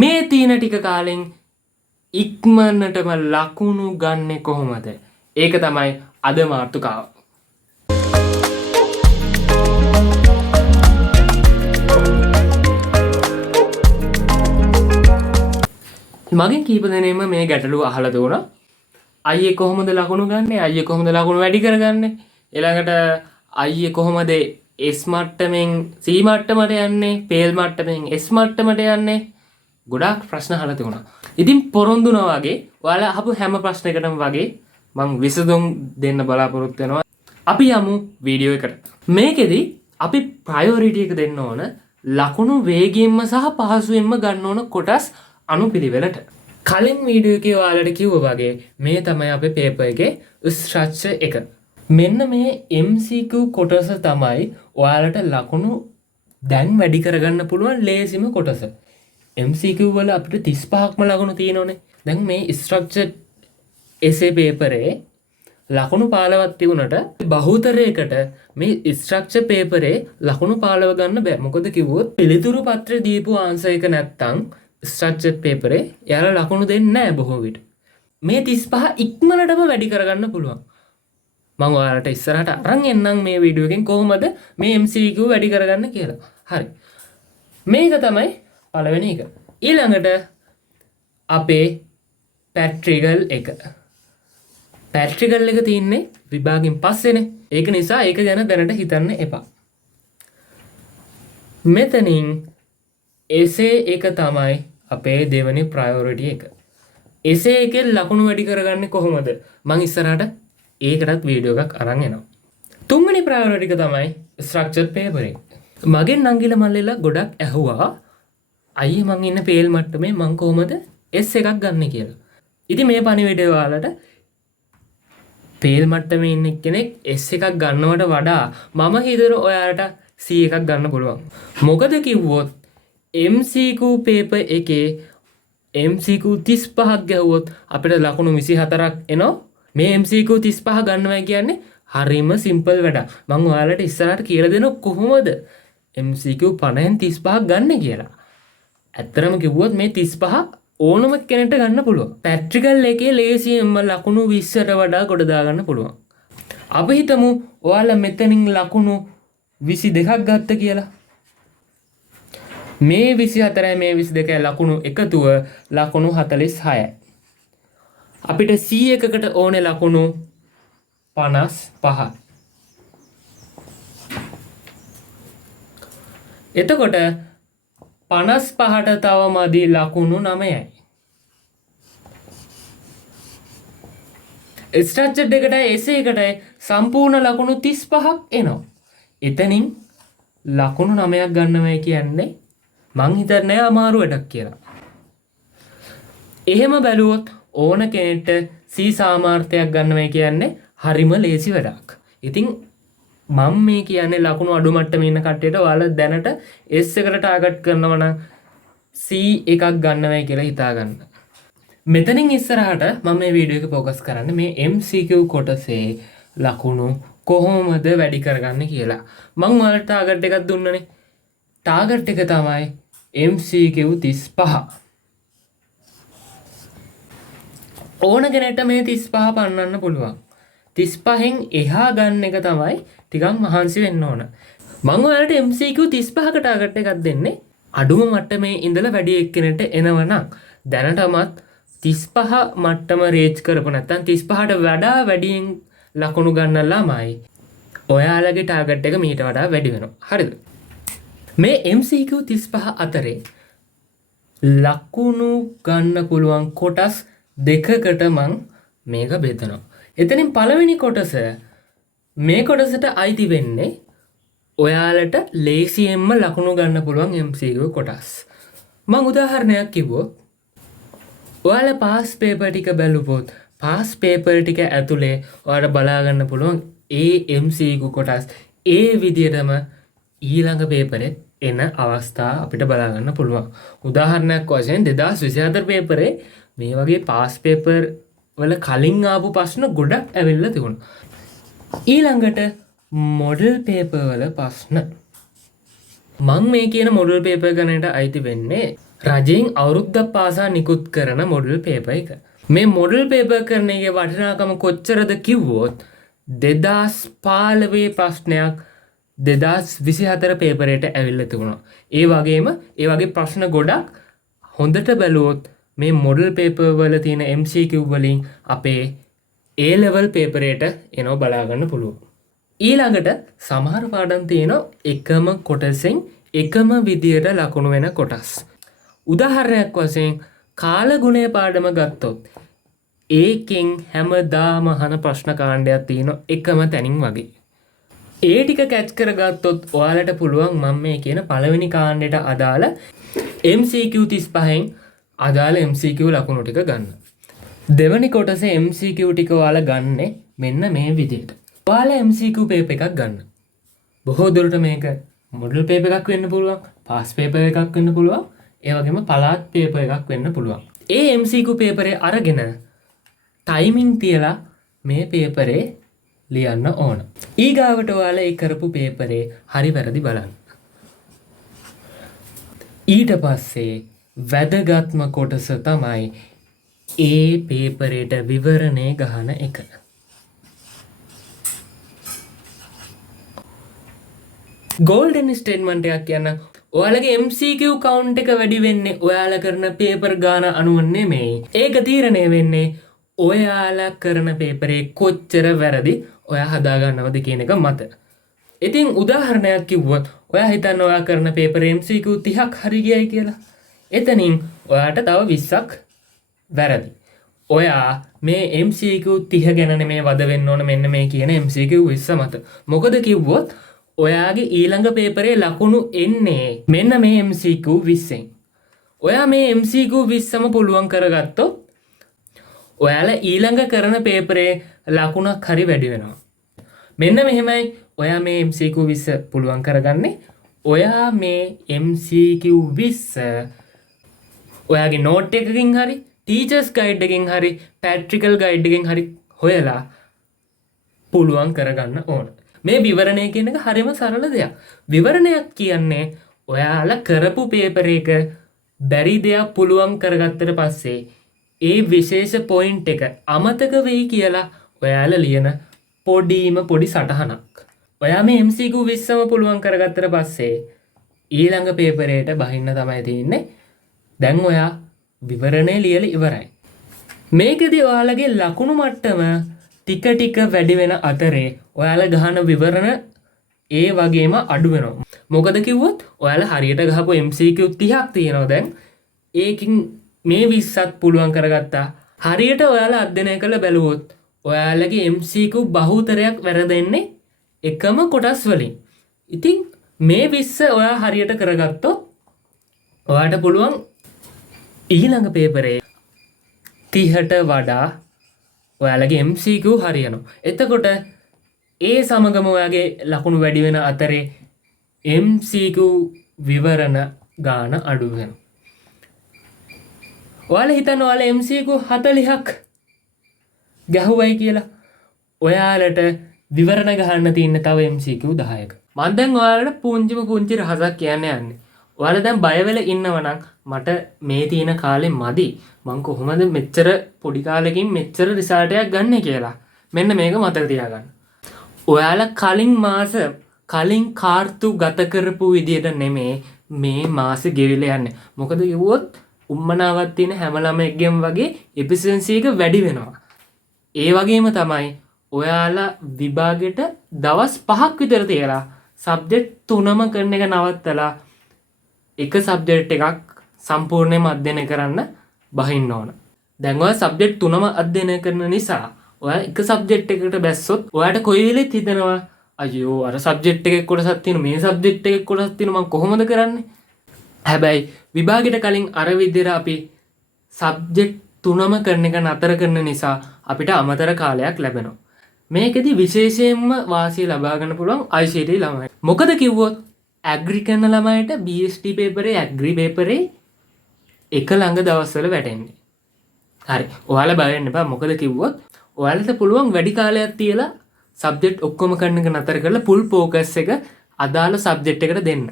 මේ තියෙන ටික කාලෙන් ඉක්මනටම ලකුණු ගන්නෙ කොහොමද? ඒක තමයි අද මාතෘකාව. මගෙන් කීප දෙනෙක්ම මේ ගැටලුව අහලා දුණා. අයියේ කොහොමද ලකුණු ගන්නෙ? අයියේ කොහොමද ලකුණු වැඩි කරගන්නේ? ඊළඟට අයියේ කොහොමද S මට්ටමින් C මට්ටමට යන්නේ? පේල් මට්ටමින් S මට්ටමට යන්නේ? ගොඩාක් ප්‍රශ්න අහලා තිබුණා. ඉතින් පොරොන්දුනා වගේ ඔයාලා අහපු හැම ප්‍රශ්නයකටම වගේ මම විසඳුම් දෙන්න බලාපොරොත්තු වෙනවා. අපි යමු වීඩියෝ එකට. මේකෙදි අපි ප්‍රයොරිටි එක දෙන්න ඕන ලකුණු වේගයෙන්ම සහ පහසුවෙන්ම ගන්න ඕන කොටස් අනුපිළිවෙලට. කලින් වීඩියෝ එකේ ඔයාලට කිව්වා වගේ මේ තමයි අපේ පේපර් එකේ ස්ට්‍රක්චර් එක. මෙන්න මේ MCQ කොටස තමයි ඔයාලට ලකුණු දැන් වැඩි කරගන්න පුළුවන් ලේසිම කොටස. MCQ වල අපිට 35ක්ම ලකුණු තියෙනවනේ. දැන් මේ ස්ට්‍රක්චර් essay පේපරේ ලකුණු 15ක් තිබුණට බහුතරයකට මේ ස්ට්‍රක්චර් පේපරේ ලකුණු 15 ගන්න බෑ. මොකද කිව්වොත් පිළිතුරු පත්‍රය දීපු ආන්සර් එක නැත්තම් ස්ට්‍රක්චර් පේපරේ යාලා ලකුණු දෙන්නේ නැහැ බොහෝ විට. මේ 35 ඉක්මනටම වැඩි කරගන්න පුළුවන්. මම ඔයාලට ඉස්සරහට අරන් එන්නම් මේ වීඩියෝ එකෙන් කොහොමද මේ MCQ වැඩි කරගන්න කියලා. හරි. මේක තමයි පළවෙනි එක. ඊළඟට අපේ පැට්‍රිකල් එක. පැට්‍රිකල් එක තියෙන්නේ විභාගෙන් පස්සේනේ. ඒක නිසා ඒක ගැන දැනට හිතන්න එපා. මෙතනින් essay එක තමයි අපේ දෙවෙනි ප්‍රයොරිටි එක. essay එකේ ලකුණු වැඩි කරගන්නේ කොහොමද? මම ඉස්සරහට ඒකටත් වීඩියෝ එකක් අරන් එනවා. තුන්වෙනි ප්‍රයොරිටි එක තමයි ස්ට්‍රක්චර් පේපර් එක. මගෙන් නංගිල මල්ලිලා ගොඩක් ඇහුවා අයියේ මං ඉන්න පේල් මට්ටමේ මං කොහොමද S එකක් ගන්න කියලා. ඉතින් මේ පණිවිඩය ඔයාලට පේල් මට්ටමේ ඉන්න කෙනෙක් S එකක් ගන්නවට වඩා මම හිතනවා ඔයාලට C එකක් ගන්න පුළුවන්. මොකද කිව්වොත් MCQ පේපර් එකේ MCQ 35ක් ගැහුවොත් අපිට ලකුණු 24ක් එනවා. මේ MCQ 35 ගන්නවා කියන්නේ හරිම සිම්පල් වැඩක්. මම ඔයාලට ඉස්සරහට කියලා දෙනවා කොහොමද MCQ 50න් 35ක් ගන්න කියලා. ඇත්තරම කිව්වොත් මේ 35 ඕනම කෙනෙක්ට ගන්න පුළුවන්. පැට්‍රිකල් එකේ ලේසියෙන්ම ලකුණු 20ට වඩා ගොඩ දාගන්න පුළුවන්. අපි හිතමු ඔයාලා මෙතනින් ලකුණු 22ක් ගත්ත කියලා. මේ 24යි මේ 22යි ලකුණු එකතුව ලකුණු 46යි. අපිට C එකකට ඕනේ ලකුණු 55. එතකොට 55ට තව මදි ලකුණු 9යි. ස්ට්‍රක්චර් එකටයි essay එකටයි සම්පූර්ණ ලකුණු 35ක් එනවා. එතනින් ලකුණු 9ක් ගන්නවයි කියන්නේ මං හිතන්නේ අමාරු වැඩක් කියලා. එහෙම බැලුවොත් ඕන කෙනෙක්ට C සාමාර්ථයක් ගන්නවයි කියන්නේ හරිම ලේසි වැඩක්. ඉතින් මම මේ කියන්නේ ලකුණු අඩු මට්ටමේ ඉන්න කට්ටියට ඔයාලා දැනට S එකට ටාගට් කරනවා නම් C එකක් ගන්නවයි කියලා හිතා ගන්න. මෙතනින් ඉස්සරහට මම මේ වීඩියෝ එක ફોකස් කරන්නේ මේ MCQ කොටසේ ලකුණු කොහොමද වැඩි කරගන්නේ කියලා. මම ඔයාලට ටාගට් එකක් දුන්නනේ. ටාගට් එක තමයි MCQ 35. ඕන කෙනෙක්ට මේ 35 පන්නන්න පුළුවන්. 35න් එහා ගන්න එක තමයි ටිකක් මහන්සි වෙන්න ඕන. මම ඔයාලට MCQ 35ක ටාගට් එකක් දෙන්නේ. අඩුම මට්ටමේ ඉඳලා වැඩි එක්කෙනෙක්ට එනවනම් දැනටමත් 35 මට්ටම රේජ් කරපො නැත්නම් 35ට වඩා වැඩියෙන් ලකුණු ගන්න ළමයි ඔයාලගේ ටාගට් එක මීට වඩා වැඩි වෙනවා. හරිද? මේ MCQ 35 අතරේ ලකුණු ගන්න පුළුවන් කොටස් දෙකකට මං මේක බෙදනවා. එතනින් පළවෙනි කොටස මේ කොටසට අයිති වෙන්නේ ඔයාලට ලේසියෙන්ම ලකුණු ගන්න පුළුවන් MCQ කොටස්. මං උදාහරණයක් කිව්වොත් ඔයාලා පාස් පේපර් ටික බැලුවොත් පාස් පේපර් ටික ඇතුලේ ඔයාලට බලා ගන්න පුළුවන් ඒ MCQ කොටස් ඒ විදිහටම ඊළඟ පේපරේ එන අවස්ථා අපිට බලා ගන්න පුළුවන්. උදාහරණයක් වශයෙන් 2024 පේපරේ මේ වගේ පාස් පේපර් වල කලින් ආපු ප්‍රශ්න ගොඩක් ඇවිල්ලා තිබුණා. ඊළඟට මොඩල් පේපර් වල ප්‍රශ්න මං මේ කියන මොඩල් පේපර් ගණයට අයිති වෙන්නේ රජයෙන් අවුරුද්දක් පාසා නිකුත් කරන මොඩල් පේපර් එක. මේ මොඩල් පේපර් කරන එකේ වටිනාකම කොච්චරද කිව්වොත් 2015 ප්‍රශ්නයක් 2024 පේපරයට ඇවිල්ලා තිබුණා. ඒ වගේ ප්‍රශ්න ගොඩක් හොඳට බැලුවොත් මේ මොඩල් පේපර් වල තියෙන MCQ වලින් අපේ A level පේපරයට එනවා බලා ගන්න පුළුවන්. ඊළඟට සමහර පාඩම් තියෙනවා එකම කොටසෙන් එකම විදියට ලකුණු වෙන කොටස්. උදාහරණයක් වශයෙන් කාල ගුණය පාඩම ගත්තොත් ඒකෙන් හැමදාම අහන ප්‍රශ්න කාණ්ඩයක් තියෙනවා එකම තැනින් වගේ. ඒ ටික කැච් කරගත්තොත් ඔයාලට පුළුවන් මම මේ කියන පළවෙනි කාණ්ඩයට අදාළ MCQ 35න් අදාළ MCQ ලකුණු ටික ගන්න. දෙවනි කොටසේ MCQ ටික ඔයාලා ගන්නෙ මෙන්න මේ විදිහට. ඔයාලා MCQ පේපර් එකක් ගන්න. බොහෝ දුරට මේක මොඩල් පේපර් එකක් වෙන්න පුළුවන්, පාස් පේපර් එකක් වෙන්න පුළුවන්, ඒ වගේම පළාත් පේපර් එකක් වෙන්න පුළුවන්. ඒ MCQ පේපරේ අරගෙන ටයිමින් තියලා මේ පේපරේ ලියන්න ඕන. ඊගාවට ඔයාලා ඒ කරපු පේපරේ හරි වැරදි බලන්න. ඊට පස්සේ වැදගත්ම කොටස තමයි ඒ පේපරේට විවරණය ගහන එක. ගෝල්ඩන් ස්ටේට්මන්ට් එකක් කියන්න ඔයාලගේ MCQ කවුන්ට් එක වැඩි වෙන්නේ ඔයාලා කරන පේපර් ගාන අනුව නෙමෙයි. ඒක තීරණය වෙන්නේ ඔයාලා කරන පේපරේ කොච්චර වැරදි ඔයා හදාගන්නවද කියන එක මත. ඉතින් උදාහරණයක් කිව්වොත් ඔයා හිතන්න ඔයා කරන පේපර් MCQ 30ක් හරි ගියයි කියලා. එතනින් ඔයාට තව 20ක් වැරදි. ඔයා මේ MCQ 30 ගැන මේ වද වෙන්න ඕන මෙන්න මේ කියන MCQ 20 මත. මොකද කිව්වොත් ඔයාගේ ඊළඟ පේපරේ ලකුණු එන්නේ මෙන්න මේ MCQ 20න්. ඔයා මේ MCQ 20ම පුළුවන් කරගත්තොත් ඔයාලා ඊළඟ කරන පේපරේ ලකුණක් හරි වැඩි වෙනවා. මෙන්න මෙහෙමයි ඔයා මේ MCQ 20 පුළුවන් කරගන්නේ. ඔයා මේ MCQ 20 ඔයාගේ නෝට් එකකින් හරි ටීචර්ස් ගයිඩ් එකකින් හරි පැට්‍රිකල් ගයිඩ් එකකින් හරි හොයලා පුළුවන් කරගන්න ඕන. මේ විවරණය කියන එක හරිම සරල දෙයක්. විවරණයක් කියන්නේ ඔයාලා කරපු පේපර් එක බැරි දෙයක් පුළුවන් කරගත්තට පස්සේ ඒ විශේෂ පොයින්ට් එක අමතක වෙයි කියලා ඔයාලා ලියන පොඩි සටහනක්. ඔයා මේ MCQ 20ම පුළුවන් කරගත්තට පස්සේ ඊළඟ පේපරේට බහින්න තමයි තියෙන්නේ. දැන් ඔයා විවරණය ලියලා ඉවරයි. මේකෙදි ඔයාලගේ ලකුණු මට්ටම ටික ටික වැඩි වෙන අතරේ ඔයාලා ගහන විවරණ ඒ වගේම අඩු වෙනවා. මොකද කිව්වොත් ඔයාලා හරියට ගහපු MCQ 30ක් තියෙනවා දැන්. ඒකින් මේ 20ත් පුළුවන් කරගත්තා. හරියට ඔයාලා අධ්‍යයනය කරලා බැලුවොත් ඔයාලගේ MCQ බහුතරයක් වැරදෙන්නේ එකම කොටස් වලින්. ඉතින් මේ 20 ඔයා හරියට කරගත්තොත් ඔයාට පුළුවන් ඊළඟ පේපරේ 30ට වඩා ඔයාලගේ MCQ හරියනවා. එතකොට ඒ සමගම ඔයාගේ ලකුණු වැඩි වෙන අතරේ MCQ විවරණ ගාන අඩු වෙනවා. ඔයාලා හිතන්න ඔයාලා MCQ 40ක් ගැහුවයි කියලා. ඔයාලට විවරණ ගහන්න තියෙන තව MCQ 10ක. මම දැන් ඔයාලට පුංචි රහසක් කියන්න යන්නේ. ඔයාලා දැන් බය වෙලා ඉන්නවනම් මට මේ තියෙන කාලේ මදි. මං කොහොමද මෙච්චර පොඩි කාලෙකින් මෙච්චර රිසල්ට් එකක් ගන්නෙ කියලා. මෙන්න මේක මතක තියාගන්න. ඔයාලා කලින් කාර්තු ගත කරපු විදියට නෙමේ මේ මාසෙ ගෙවිලා යන්නේ. මොකද කිව්වොත් උම්මනාවක් තියෙන හැම ළමයෙක්ගෙම වගේ එෆිෂියන්සි එක වැඩි වෙනවා. ඒ වගේම තමයි ඔයාලා විභාගෙට දවස් 5ක් විතර තියලා සබ්ජෙක්ට් 3ම කරන එක නවත්තලා එක සබ්ජෙක්ට් එකක් සම්පූර්ණයෙන්ම අධ්‍යයනය කරන්න බහින්න ඕන. දැන් ඔයා සබ්ජෙක්ට් 3ම අධ්‍යයනය කරන නිසා ඔයා එක සබ්ජෙක්ට් එකකට බැස්සොත් ඔයාට කොයි වෙලෙත් හිතෙනවා අයියෝ අර සබ්ජෙක්ට් එකේ කොටසක් තියෙනවා මේ සබ්ජෙක්ට් එකේ කොටසක් තියෙනවා මම කොහොමද කරන්නේ? හැබැයි විභාගෙට කලින් අර විදිහට අපි සබ්ජෙක්ට් 3ම කරන එක නතර කරන නිසා අපිට අමතර කාලයක් ලැබෙනවා. මේකෙදි විශේෂයෙන්ම වාසිය ලබා ගන්න පුළුවන් ICT ළමයි. මොකද කිව්වොත් ඇග්‍රි කරන ළමයිට BST පේපරේ ඇග්‍රි පේපරේ එක ළඟ දවස්වල වැටෙන්නේ. හරි. ඔයාලා බය වෙන්න එපා. මොකද කිව්වොත් ඔයාලට පුළුවන් වැඩි කාලයක් තියලා සබ්ජෙක්ට් ඔක්කොම කරන එක නතර කරලා ෆුල් ફોකස් එක අදාළ සබ්ජෙක්ට් එකට දෙන්න.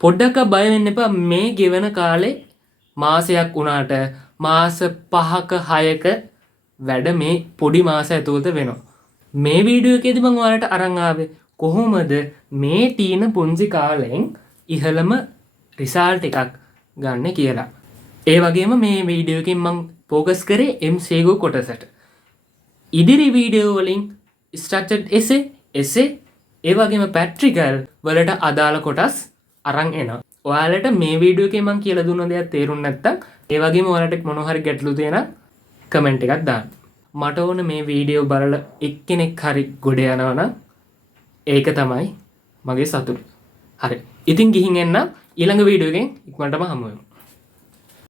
පොඩ්ඩක් බය වෙන්න එපා. මේ ගෙවන කාලේ මාසයක් වුණාට මාස 5ක 6ක වැඩ මේ පොඩි මාස ඇතුළත වෙනවා. මේ වීඩියෝ එකේදී මම ඔයාලට අරන් ආවේ කොහොමද මේ තීන පුංචි කාලෙන් ඉහළම රිසල්ට් එකක් ගන්න කියලා. ඒ වගේම මේ වීඩියෝ එකෙන් මම ફોකස් කරේ MCQ කොටසට. ඉදිරි වීඩියෝ වලින් ස්ට්‍රක්චර්ඩ් essay ඒ වගේම ප්‍රැක්ටිකල් වලට අදාළ කොටස් අරන් එනවා. ඔයාලට මේ වීඩියෝ එකේ මම කියලා දුන්න දේක් තේරුම් නැත්නම් ඒ වගේම ඔයාලට මොන හරි ගැටලු තියෙනවා කමෙන්ට් එකක් දාන්න. මට ඕන මේ වීඩියෝ බලලා එක්කෙනෙක් හරි ගොඩ යනවා නම් ඒක තමයි මගේ සතුට. හරි. ඉතින් ගිහින් එන්න ඊළඟ වීඩියෝ එකෙන් ඉක්මනටම හමු වෙමු.